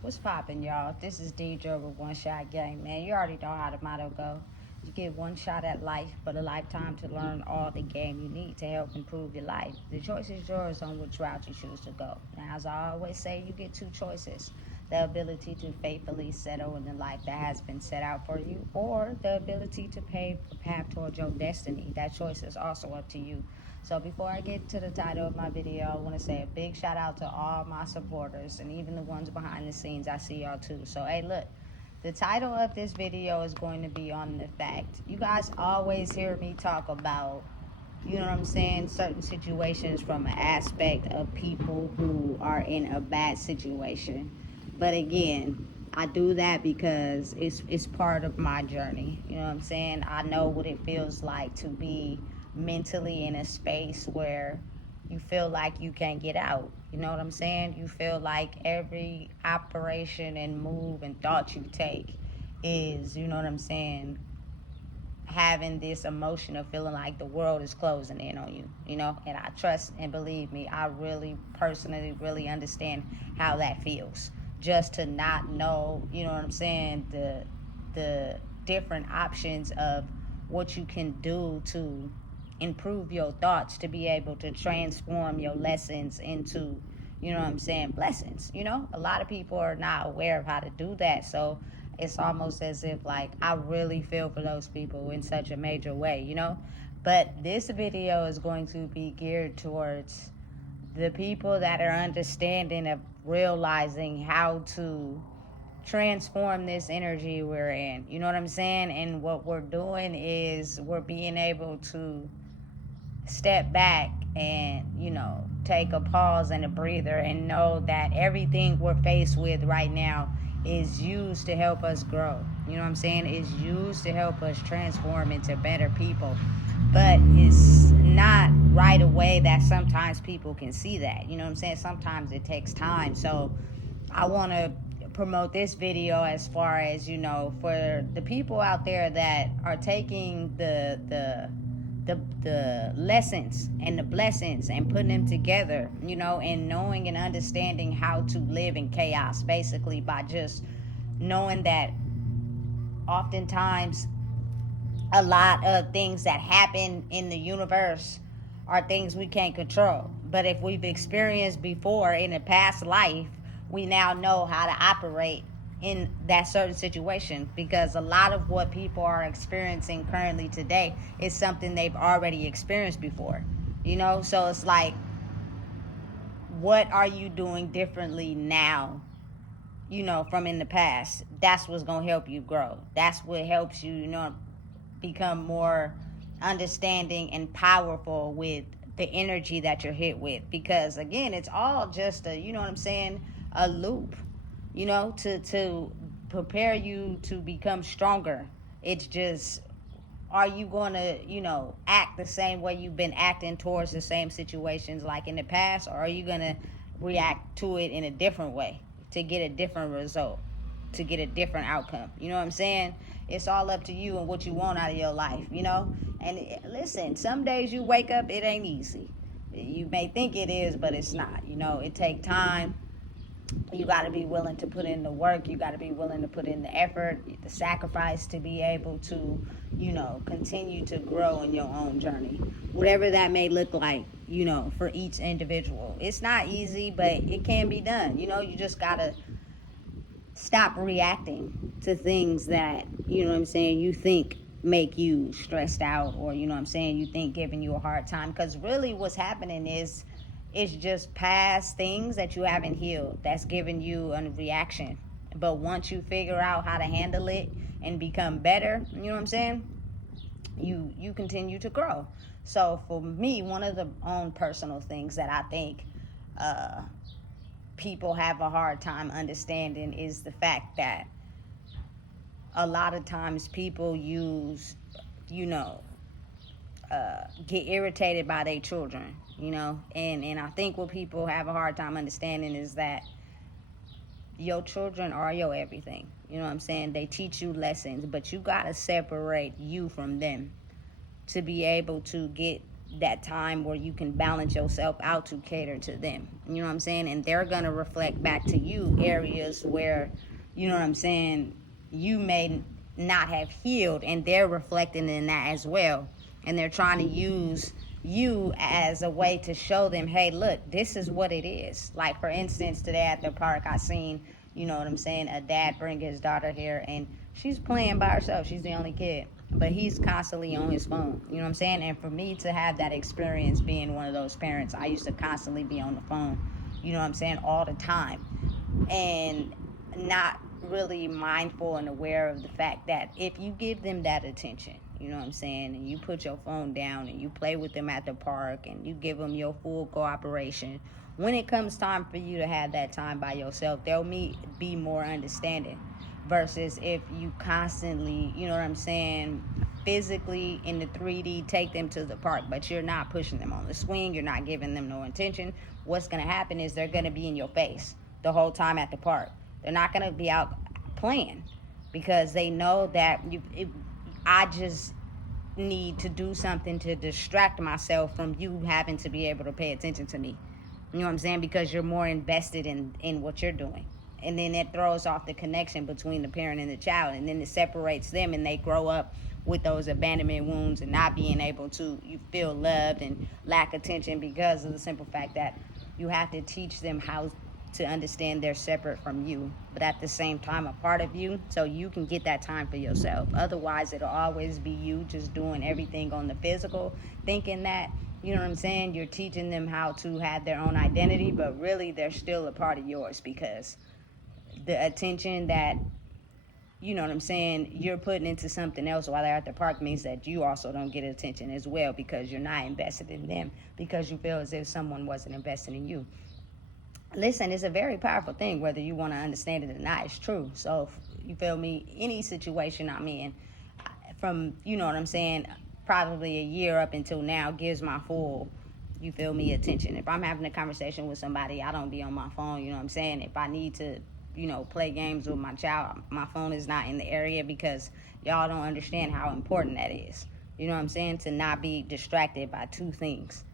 What's poppin', y'all? This is DJ with One Shot Game, man. You already know how the motto go. You get one shot at life, but a lifetime to learn all the game you need to help improve your life. The choice is yours on which route you choose to go. Now, as I always say, you get two choices. The ability to faithfully settle in the life that has been set out for you, or the ability to pave a path towards your destiny. That choice is also up to you. So before I get to the title of my video, I want to say a big shout out to all my supporters and even the ones behind the scenes. I see y'all too. So hey, look, the title of this video is going to be on the fact. You guys always hear me talk about, you know what I'm saying, certain situations from an aspect of people who are in a bad situation. But again, I do that because it's part of my journey. You know what I'm saying? I know what it feels like to be mentally in a space where you feel like you can't get out. You know what I'm saying? You feel like every operation and move and thought you take is, you know what I'm saying, having this emotion of feeling like the world is closing in on you, you know? And I trust and believe me, I really personally really understand how that feels. Just to not know, you know what I'm saying, the different options of what you can do to improve your thoughts, to be able to transform your lessons into, you know what I'm saying, blessings. You know, a lot of people are not aware of how to do that. So it's almost as if, like, I really feel for those people in such a major way, you know. But this video is going to be geared towards the people that are understanding of realizing how to transform this energy we're in. You know what I'm saying? And what we're doing is we're being able to step back and, you know, take a pause and a breather and know that everything we're faced with right now is used to help us grow. You know what I'm saying? It's used to help us transform into better people. But it's not right away that sometimes people can see that. You know what I'm saying? Sometimes it takes time. So I want to promote this video as far as, you know, for the people out there that are taking the lessons and the blessings and putting them together, you know, and knowing and understanding how to live in chaos, basically, by just knowing that oftentimes a lot of things that happen in the universe are things we can't control. But if we've experienced before in a past life, we now know how to operate in that certain situation, because a lot of what people are experiencing currently today is something they've already experienced before, you know. So it's like, what are you doing differently now, you know, from in the past? That's what's gonna help you grow. That's what helps you, you know, become more understanding and powerful with the energy that you're hit with. Because again, it's all just a, you know what I'm saying, a loop, you know, to prepare you to become stronger. It's just, are you going to, you know, act the same way you've been acting towards the same situations like in the past, or are you going to react to it in a different way to get a different result, to get a different outcome? You know what I'm saying? It's all up to you and what you want out of your life, you know? And listen, some days you wake up, it ain't easy. You may think it is, but it's not. You know, it takes time. You got to be willing to put in the work. You got to be willing to put in the effort, the sacrifice, to be able to, you know, continue to grow in your own journey, whatever that may look like, you know, for each individual. It's not easy, but it can be done. You know, you just got to stop reacting to things that, you know what I'm saying, you think make you stressed out, or, you know what I'm saying, you think giving you a hard time. Because really what's happening is, it's just past things that you haven't healed that's giving you a reaction. But once you figure out how to handle it and become better, you know what I'm saying, you continue to grow. So for me, one of the own personal things that I think people have a hard time understanding is the fact that a lot of times people use, you know, get irritated by their children, you know. And I think what people have a hard time understanding is that your children are your everything. You know what I'm saying? They teach you lessons, but you got to separate you from them to be able to get that time where you can balance yourself out to cater to them. You know what I'm saying? And they're going to reflect back to you areas where, you know what I'm saying, you may not have healed, and they're reflecting in that as well. And they're trying to use you as a way to show them, hey, look, this is what it is. Like, for instance, today at the park, I seen, you know what I'm saying, a dad bring his daughter here, and she's playing by herself. She's the only kid, but he's constantly on his phone. You know what I'm saying? And for me to have that experience being one of those parents, I used to constantly be on the phone, you know what I'm saying, all the time, and not really mindful and aware of the fact that if you give them that attention, you know what I'm saying, and you put your phone down and you play with them at the park and you give them your full cooperation, when it comes time for you to have that time by yourself, they'll be more understanding. Versus if you constantly, you know what I'm saying, physically in the 3D take them to the park, but you're not pushing them on the swing, you're not giving them no attention, what's going to happen is they're going to be in your face the whole time at the park. They're not going to be out playing because they know that I just need to do something to distract myself from you having to be able to pay attention to me. You know what I'm saying? Because you're more invested in what you're doing. And then it throws off the connection between the parent and the child. And then it separates them, and they grow up with those abandonment wounds and not being able to you feel loved and lack attention because of the simple fact that you have to teach them how to understand they're separate from you, but at the same time a part of you, so you can get that time for yourself. Otherwise, it'll always be you just doing everything on the physical, thinking that, you know what I'm saying, you're teaching them how to have their own identity, but really they're still a part of yours because the attention that, you know what I'm saying, you're putting into something else while they're at the park means that you also don't get attention as well because you're not invested in them because you feel as if someone wasn't invested in you. Listen, it's a very powerful thing, whether you want to understand it or not. It's true. So, you feel me? Any situation I'm in, from, you know what I'm saying, probably a year up until now, gives my full, you feel me, attention. If I'm having a conversation with somebody, I don't be on my phone, you know what I'm saying? If I need to, you know, play games with my child, my phone is not in the area because y'all don't understand how important that is. You know what I'm saying? To not be distracted by two things.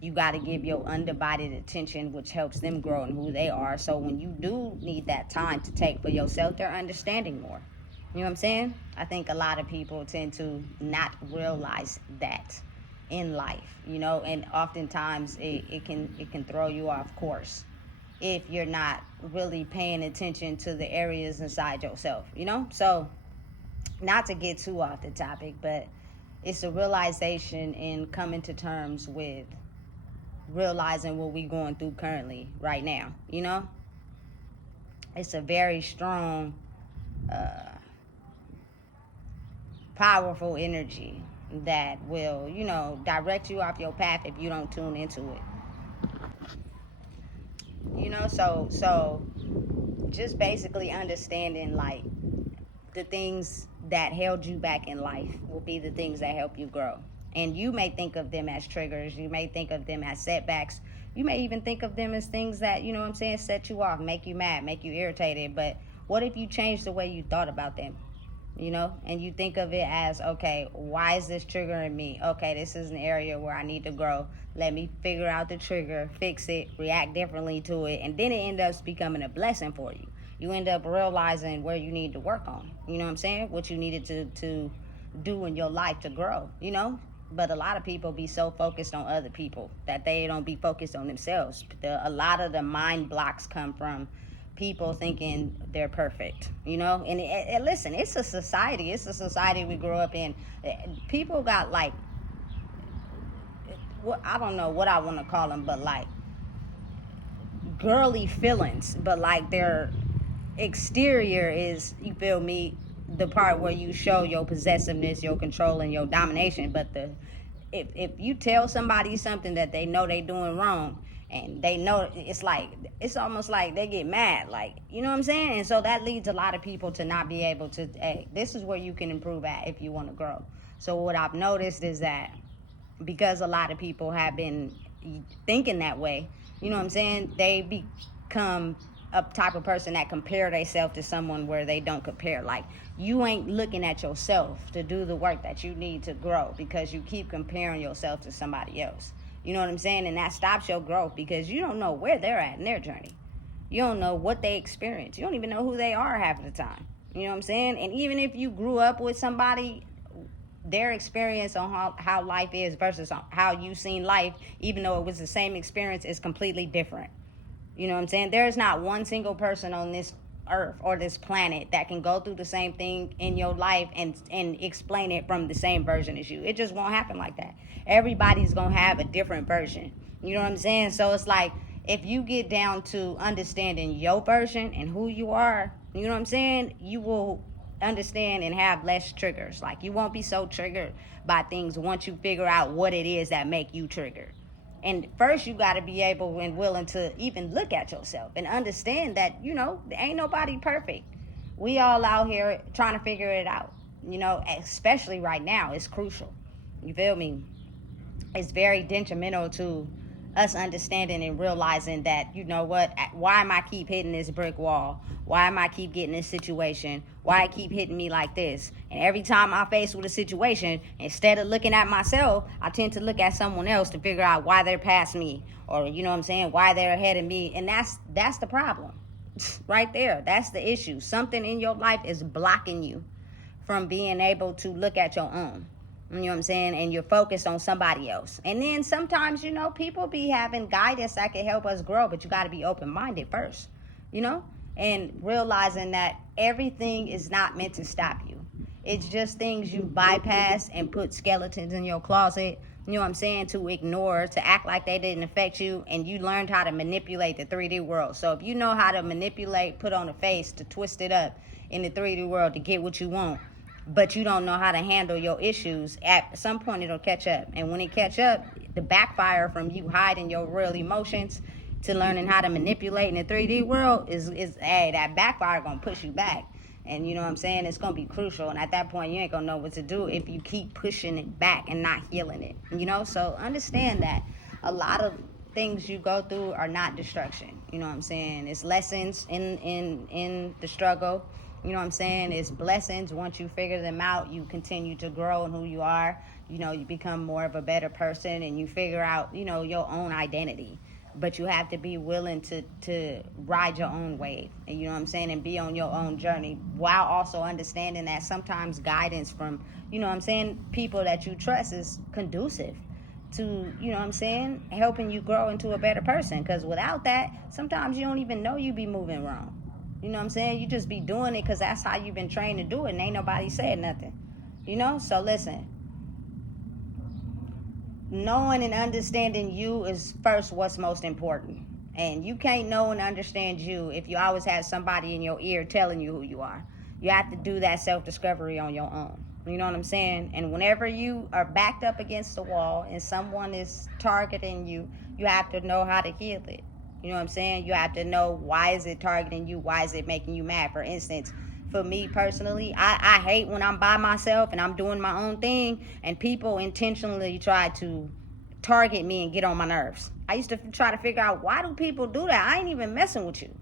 You got to give your undivided attention, which helps them grow in who they are. So when you do need that time to take for yourself, they're understanding more. You know what I'm saying? I think a lot of people tend to not realize that in life, you know, and oftentimes it can throw you off course if you're not really paying attention to the areas inside yourself, you know? So not to get too off the topic, but it's a realization in coming to terms with realizing what we're going through currently right now, you know. It's a very strong powerful energy that will, you know, direct you off your path if you don't tune into it, you know. So just basically understanding, like, the things that held you back in life will be the things that help you grow. And you may think of them as triggers. You may think of them as setbacks. You may even think of them as things that, you know what I'm saying, set you off, make you mad, make you irritated. But what if you change the way you thought about them? You know, and you think of it as, okay, why is this triggering me? Okay, this is an area where I need to grow. Let me figure out the trigger, fix it, react differently to it, and then it ends up becoming a blessing for you. You end up realizing where you need to work on, you know what I'm saying, what you needed to do in your life to grow, you know. But a lot of people be so focused on other people that they don't be focused on themselves. A lot of the mind blocks come from people thinking they're perfect, you know. And listen, it's a society we grew up in. People got, like, what, I don't know what I want to call them, but like girly feelings, but like their exterior is, you feel me, the part where you show your possessiveness, your control, and your domination. But if you tell somebody something that they know they doing wrong, and they know, it's like, it's almost like they get mad, like, you know what I'm saying? And so that leads a lot of people to not be able to, hey, this is where you can improve at if you want to grow. So what I've noticed is that because a lot of people have been thinking that way, you know what I'm saying, they become a type of person that compare themselves to someone where they don't compare. Like, you ain't looking at yourself to do the work that you need to grow because you keep comparing yourself to somebody else. You know what I'm saying? And that stops your growth because you don't know where they're at in their journey. You don't know what they experience. You don't even know who they are half of the time. You know what I'm saying? And even if you grew up with somebody, their experience on how life is versus how you've seen life, even though it was the same experience, is completely different. You know what I'm saying? There's not one single person on this earth or this planet that can go through the same thing in your life and explain it from the same version as you. It just won't happen like that. Everybody's going to have a different version. You know what I'm saying? So it's like, if you get down to understanding your version and who you are, you know what I'm saying, you will understand and have less triggers. Like, you won't be so triggered by things once you figure out what it is that make you triggered. And first, you got to be able and willing to even look at yourself and understand that, you know, there ain't nobody perfect. We all out here trying to figure it out, you know, especially right now. It's crucial. You feel me? It's very detrimental to us understanding and realizing that, you know what, why am I keep hitting this brick wall? Why am I keep getting this situation? Why it keep hitting me like this? And every time I'm faced with a situation, instead of looking at myself, I tend to look at someone else to figure out why they're past me, or, you know what I'm saying, why they're ahead of me. And that's the problem right there. That's the issue. Something in your life is blocking you from being able to look at your own. You know what I'm saying? And you're focused on somebody else. And then sometimes, you know, people be having guidance that can help us grow, but you got to be open-minded first, you know? And realizing that everything is not meant to stop you. It's just things you bypass and put skeletons in your closet, you know what I'm saying, to ignore, to act like they didn't affect you, and you learned how to manipulate the 3D world. So if you know how to manipulate, put on a face to twist it up in the 3D world to get what you want, but you don't know how to handle your issues, at some point it'll catch up. And when it catch up, the backfire from you hiding your real emotions to learning how to manipulate in the 3D world is hey, that backfire gonna push you back. And you know what I'm saying? It's gonna be crucial. And at that point, you ain't gonna know what to do if you keep pushing it back and not healing it. You know? So understand that a lot of things you go through are not destruction. You know what I'm saying? It's lessons in the struggle. You know what I'm saying? It's blessings. Once you figure them out, you continue to grow in who you are. You know, you become more of a better person, and you figure out, you know, your own identity. But you have to be willing to ride your own wave, and you know what I'm saying, and be on your own journey, while also understanding that sometimes guidance from, you know what I'm saying, people that you trust is conducive to, you know what I'm saying, helping you grow into a better person. Because without that, sometimes you don't even know you be moving wrong. You know what I'm saying? You just be doing it because that's how you've been trained to do it, and ain't nobody said nothing. You know? So listen. Knowing and understanding you is first what's most important. And you can't know and understand you if you always have somebody in your ear telling you who you are. You have to do that self-discovery on your own. You know what I'm saying? And whenever you are backed up against the wall and someone is targeting you, you have to know how to heal it. You know what I'm saying? You have to know, why is it targeting you? Why is it making you mad? For instance, for me personally, I hate when I'm by myself and I'm doing my own thing and people intentionally try to target me and get on my nerves. I used to try to figure out, why do people do that? I ain't even messing with you.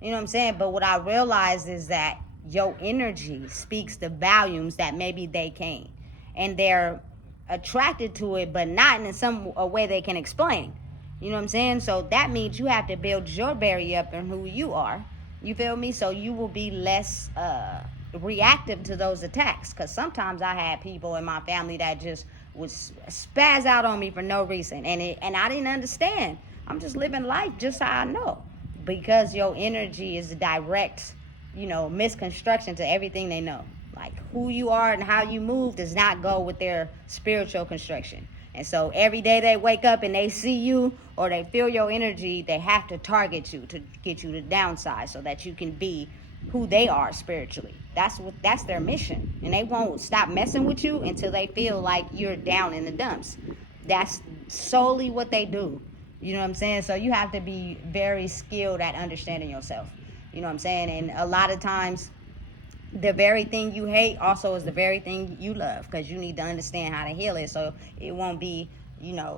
You know what I'm saying? But what I realized is that your energy speaks the volumes that maybe they can't. And they're attracted to it, but not in some a way they can explain. You know what I'm saying? So that means you have to build your barrier up in who you are. You feel me? So you will be less reactive to those attacks. Because sometimes I had people in my family that just would spaz out on me for no reason. And I didn't understand. I'm just living life just how I know. Because your energy is a direct, you know, misconstruction to everything they know. Like, who you are and how you move does not go with their spiritual construction. And so every day they wake up and they see you or they feel your energy, they have to target you to get you to downside so that you can be who they are spiritually. That's their mission. And they won't stop messing with you until they feel like you're down in the dumps. That's solely what they do. You know what I'm saying? So you have to be very skilled at understanding yourself. You know what I'm saying? And a lot of times, the very thing you hate also is the very thing you love, because you need to understand how to heal it so it won't be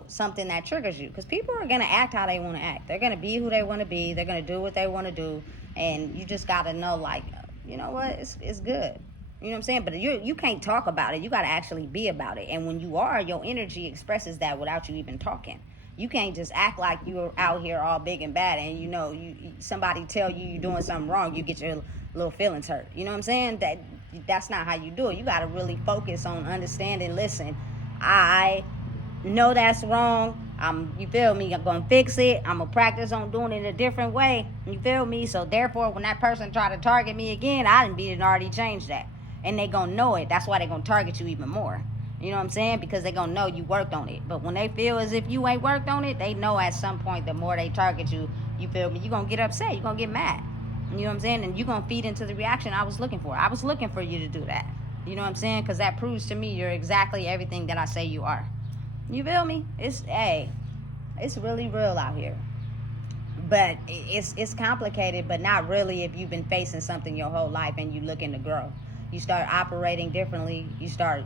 something that triggers you. Because people are going to act how they want to act. They're going to be who they want to be. They're going to do what they want to do. And you just got to know, like, you know what, it's good. You know what I'm saying? But you can't talk about it. You got to actually be about it. And when you are, your energy expresses that without you even talking. You can't just act like you're out here all big and bad and, somebody tell you you're doing something wrong, you get your little feelings hurt. You know what I'm saying? That's not how you do it. You got to really focus on understanding, listen, I know that's wrong. You feel me? I'm going to fix it. I'm going to practice on doing it a different way. You feel me? So therefore, when that person try to target me again, I done already changed that. And they going to know it. That's why they going to target you even more. You know what I'm saying? Because they going to know you worked on it. But when they feel as if you ain't worked on it, they know at some point the more they target you, you feel me? You're going to get upset. You're going to get mad. You know what I'm saying? And you're going to feed into the reaction I was looking for. I was looking for you to do that. You know what I'm saying? Because that proves to me you're exactly everything that I say you are. You feel me? It's really real out here. But it's complicated, but not really if you've been facing something your whole life and you looking to grow. You start operating differently. You start,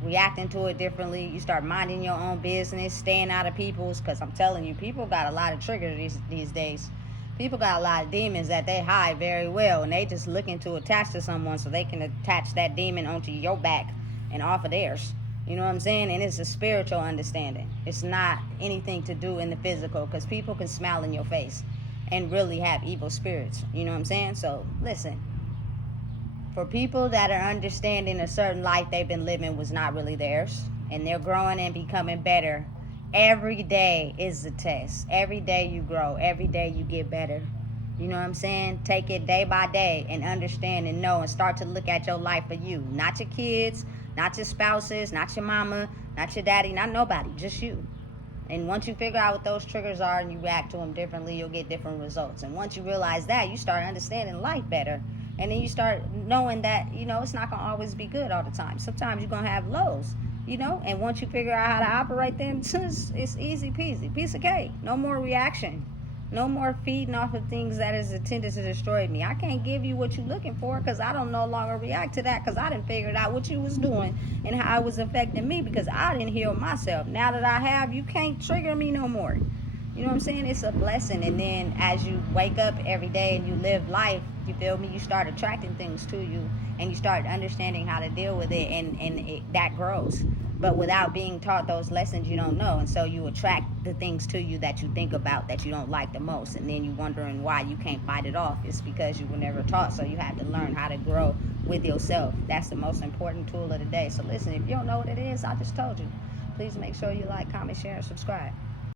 reacting to it differently. You start minding your own business, staying out of people's. Because I'm telling you, people got a lot of triggers these days. People got a lot of demons that they hide very well. And they just looking to attach to someone so they can attach that demon onto your back and off of theirs. You know what I'm saying? And it's a spiritual understanding. It's not anything to do in the physical. Because people can smile in your face and really have evil spirits. You know what I'm saying? So, listen. For people that are understanding a certain life they've been living was not really theirs, and they're growing and becoming better, every day is a test. Every day you grow. Every day you get better. You know what I'm saying? Take it day by day and understand and know and start to look at your life for you. Not your kids, not your spouses, not your mama, not your daddy, not nobody, just you. And once you figure out what those triggers are and you react to them differently, you'll get different results. And once you realize that, you start understanding life better. And then you start knowing that, it's not going to always be good all the time. Sometimes you're going to have lows, And once you figure out how to operate them, it's easy peasy. Piece of cake. No more reaction. No more feeding off of things that is intended to destroy me. I can't give you what you're looking for because I don't no longer react to that because I didn't figure out what you was doing and how it was affecting me because I didn't heal myself. Now that I have, you can't trigger me no more. You know what I'm saying? It's a blessing. And then as you wake up every day and you live life, you feel me? You start attracting things to you and you start understanding how to deal with it and that grows. But without being taught those lessons, you don't know. And so you attract the things to you that you think about that you don't like the most. And then you're wondering why you can't fight it off. It's because you were never taught. So you have to learn how to grow with yourself. That's the most important tool of the day. So listen, if you don't know what it is, I just told you. Please make sure you like, comment, share, and subscribe.